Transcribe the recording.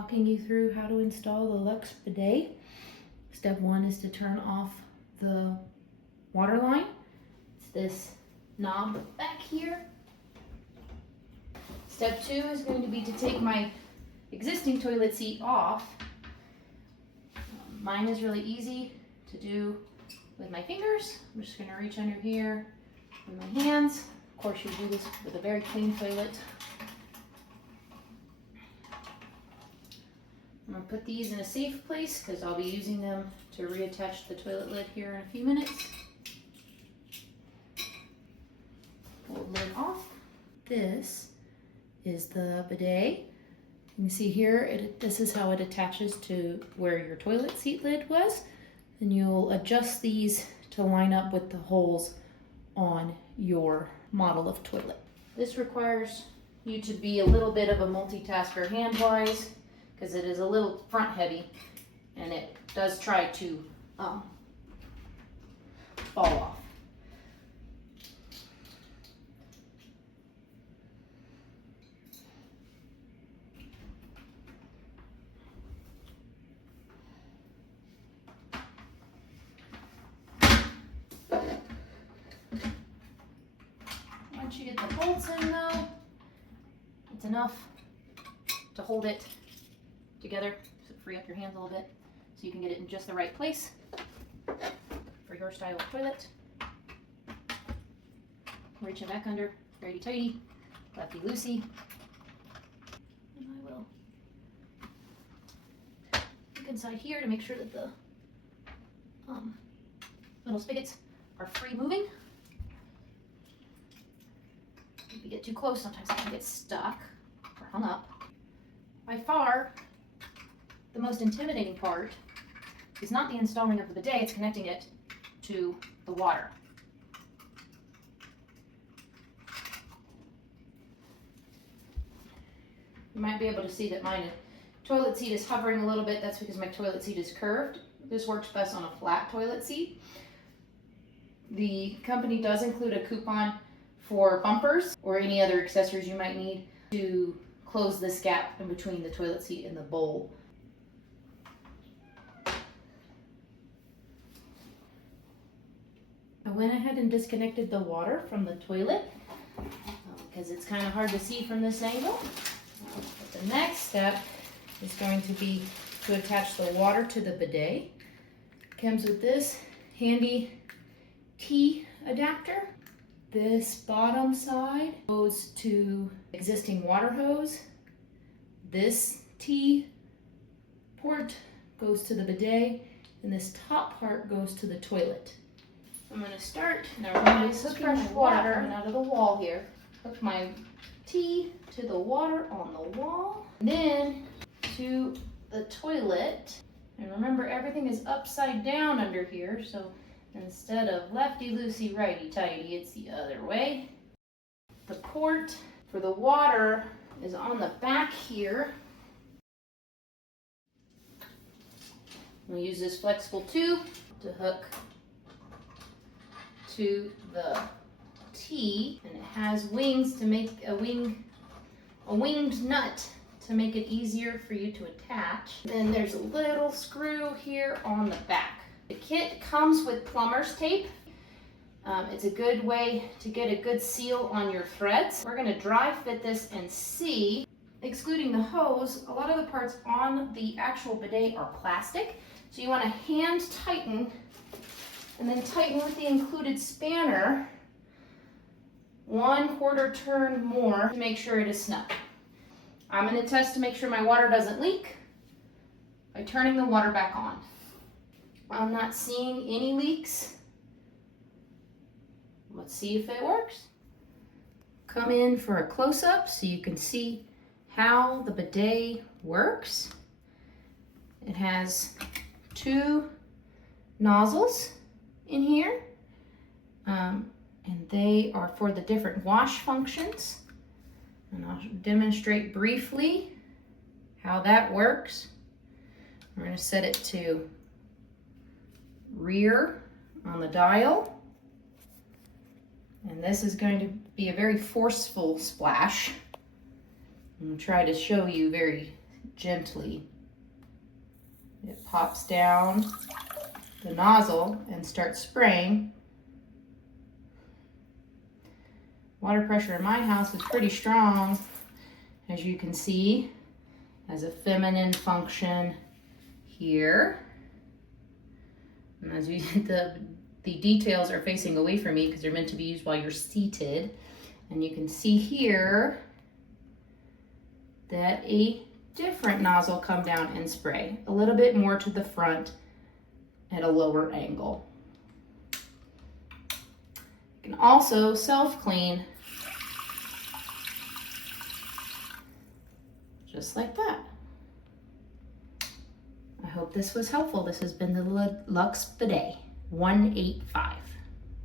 walking you through how to install the LUXE Bidet. Step 1 is to turn off the water line. It's this knob back here. Step 2 is going to be to take my existing toilet seat off. Mine is really easy to do with my fingers. I'm just going to reach under here with my hands. Of course, you do this with a very clean toilet. I'm going to put these in a safe place because I'll be using them to reattach the toilet lid here in a few minutes. Pull the lid off. This is the bidet. You can see here, this is how it attaches to where your toilet seat lid was. And you'll adjust these to line up with the holes on your model of toilet. This requires you to be a little bit of a multitasker hand-wise, because it is a little front heavy and it does try to fall off. Once you get the bolts in though, it's enough to hold it together, so free up your hands a little bit so you can get it in just the right place for your style of toilet. Reach it back under, righty tighty, lefty loosey. And I will look inside here to make sure that the little spigots are free moving. If you get too close, sometimes they can get stuck or hung up. By far, the most intimidating part is not the installing of the bidet, it's connecting it to the water. You might be able to see that my toilet seat is hovering a little bit. That's because my toilet seat is curved. This works best on a flat toilet seat. The company does include a coupon for bumpers or any other accessories you might need to close this gap in between the toilet seat and the bowl. I went ahead and disconnected the water from the toilet because it's kind of hard to see from this angle. But the next step is going to be to attach the water to the bidet. It comes with this handy T adapter. This bottom side goes to existing water hose. This T port goes to the bidet, and this top part goes to the toilet. I'm going to start, now we're going to hook fresh water coming out of the wall here. Hook my T to the water on the wall, then to the toilet. And remember, everything is upside down under here, so instead of lefty-loosey, righty-tighty, it's the other way. The port for the water is on the back here. We'll use this flexible tube to hook to the T, and it has wings to make a winged nut to make it easier for you to attach. Then there's a little screw here on the back. The kit comes with plumber's tape. It's a good way to get a good seal on your threads. We're going to dry fit this and see. Excluding the hose, a lot of the parts on the actual bidet are plastic. So you want to hand tighten and then tighten with the included spanner 1/4 turn more to make sure it is snug. I'm going to test to make sure my water doesn't leak by turning the water back on. I'm not seeing any leaks. Let's see if it works. Come in for a close-up so you can see how the bidet works. It has 2 nozzles in here, and they are for the different wash functions. And I'll demonstrate briefly how that works. We're going to set it to rear on the dial. And this is going to be a very forceful splash. I'm going to try to show you very gently. It pops down the nozzle and starts spraying. Water pressure in my house is pretty strong, as you can see, as a feminine function here. And as you, the details are facing away from me because they're meant to be used while you're seated. And you can see here that a different nozzle come down and spray, a little bit more to the front at a lower angle. You can also self-clean just like that. I hope this was helpful. This has been the LUXE Bidet 185.